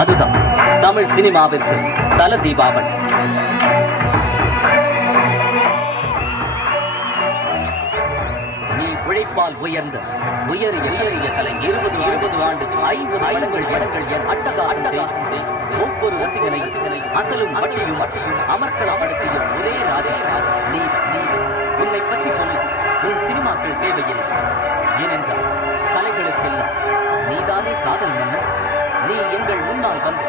அதுதான் தமிழ் சினிமாவிற்கு தல தீபாவளி. நீ உழைப்பால் உயர்ந்த உயரிய கலை 20 ஆண்டு 50 இடங்கள் என் அட்டகாசம் செய்து ஒவ்வொரு ரசிகனை அசலும் வட்டியும் அமர்க்களப்படுத்திய ஒரே ராஜா நீ. உன்னை பற்றி சொல்லி உன் சினிமாக்கள் தேவையில்லை. ஏனென்றால் கலைகளுக்கெல்லாம் நீதானே காதல் மன்னன். நீ எங்கள் முன்னால் வந்து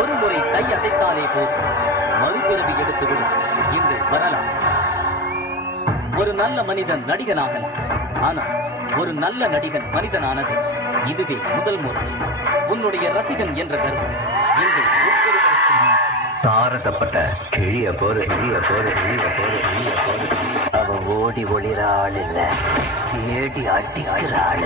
ஒரு முறை கையசைத்தாலே போதும், மறுபிறவி எடுத்துவிடும் எங்கள் வரலாறு. ஒரு நல்ல மனிதன் நடிகனாகலாம், ஆனால் ஒரு நல்ல நடிகன் மனிதனானது இதுவே முதல் முறை. உன்னுடைய ரசிகன் என்ற கர்வம் எங்கள் தாரதப்பட்ட கிழிய போது அவ ஓடி ஒளிர ஆள் இல்ல, ஏடி அடிக்கிற ஆள்.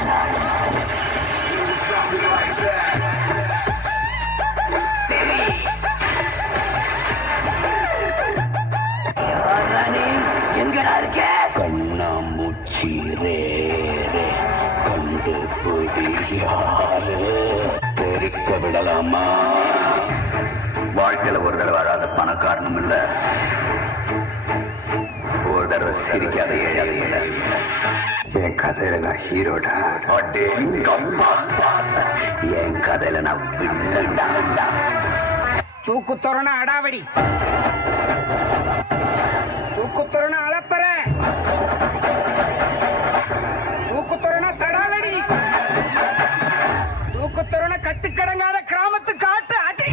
எங்கடா இருக்க? கண்ணாமூச்சி ரே கண்டு புரியாரு தெரிக்க விடலாமா? வாழ்க்கையில ஒரு தடவை அழாத பணக்காரனும் இல்ல, ஒரு தடவை சிரிக்காத ஏழை இல்ல. என் கதையில நான் ஹீரோடா, என் கதையில நான் வில்லன்டா. தூக்குத்தொரண அடாவடி, தூக்குத்தொரண அளப்பற, தூக்குத்தொரண தடாவடி, தூக்குத்தொரண கட்டுக்கடங்காத கிராமத்து காட்டு அடி.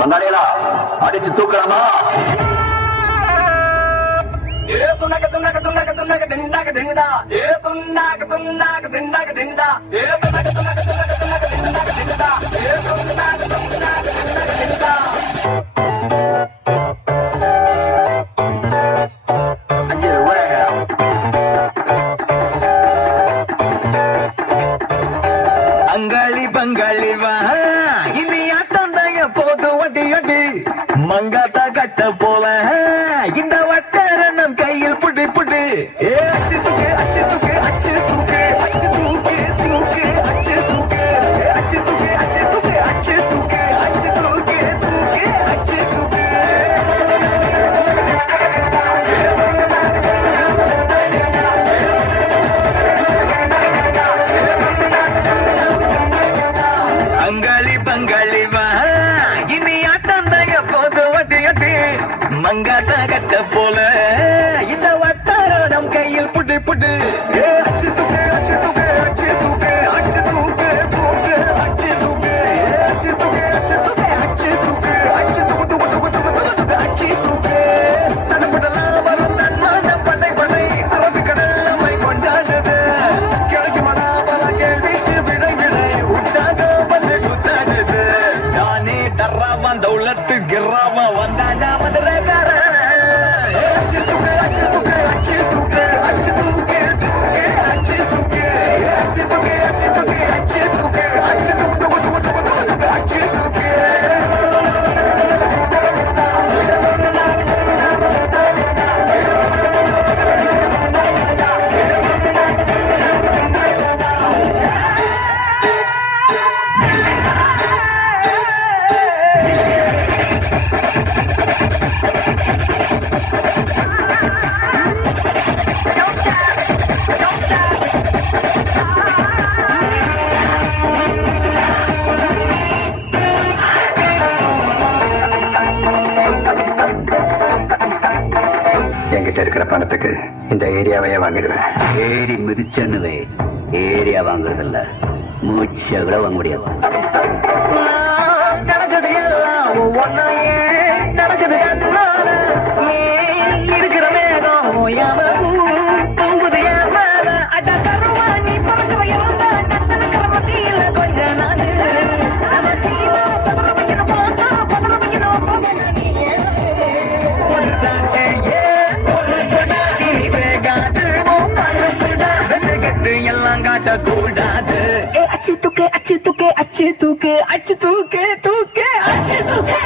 பங்காளிகளா அடிச்சு தூக்கலாமா? ஏ துண்ணாக துண்ணாக துண்ணாக துண்ணாக திண்டாக திண்டா, ஏ துண்ணாக துண்ணாக திண்டாக திண்டா, ஏ துண்ணாக துண்ணாக துண்ணாக துண்ணாக திண்டாக திண்டா, ஏ துண்ணாக துண்ணாக திண்டாக திண்டா. அங்காளி பங்காளி வா, இனி ஆட்டந்தைய போது ஒட்டி ஒட்டி மங்காத்தா கட்ட போல இந்த வட்டரணம் கையில் புடி புடி. ஏ அச்சு தூக்கு அச்சு தூக்கு அச்சு தூக்கு அச்சு தூக்கு தூக்கு அச்சு தூக்கு அச்சு தூக்கு அச்சு தூக்கு அச்சு தூக்கு அச்சு தூக்கு தூக்கு அச்சு தூக்கு. அங்காளி பங்காளி வா, இனி ஆட்டந்தைய போது ஒட்டி ஒட்டி மங்காத்தா கட்ட போல இந்த வட்டாரம் கையில் புட்டு புட்டு. ஏ அச்சு தூக்கு அச்சு தூக்கு அச்சு தூக்கு அச்சு தூக்கு தூக்கு அச்சு தூக்கு அச்சு தூக்கு அச்சு தூக்கு அச்சு தூக்கு அச்சு தூக்கு தூக்கு தூக்கு தூக்கு தூக்கு தூக்கு அச்சு தூக்கு. தடப்படலாம் வரும் தன்மான படை படை அரபு கடல் நம்மை கொண்டாடுது. கிழக்கு மடாபல கேள்விக்கு விடை விடை உற்சாகம் வந்து குத்தாடுது. தானே தர்றாவான் தௌலத்து கிர்ராவா வந்தாண்டா மதுரைக்கார. என்கிட்ட இருக்கிற பணத்துக்கு இந்த ஏரியாவையே வாங்கிடுவேன். ஏரி மிதிச்சன்னுவே, ஏரியா வாங்குறது இல்ல, மூச்சை கூட வாங்க முடியாது. நடக்குது எல்லாம் ஒவ்வொன்னையே நடக்குது கண்ணால. இருக்கிற மேகம் ஓயாம தூங்குது என் மேல. அட கருவா நீ பறக்க வயல்ல டத்தனக்கிற மத்தியில கொஞ்ச நாள் சமசீனா சதுர வைக்கணும் பார்த்தா பதற வைக்கணும் போதும் நீ ஒரு சாட்சியே ஒரு கொடா இனி வேகாது மறுபடா கெட்டு எல்லாம் காட்டக்கூடாது. அச்சு தூக்கு அச்சு தூக்கு அச்சு தூக்கு அச்சு தூக்கு தூக்கு அச்சு தூக்கு.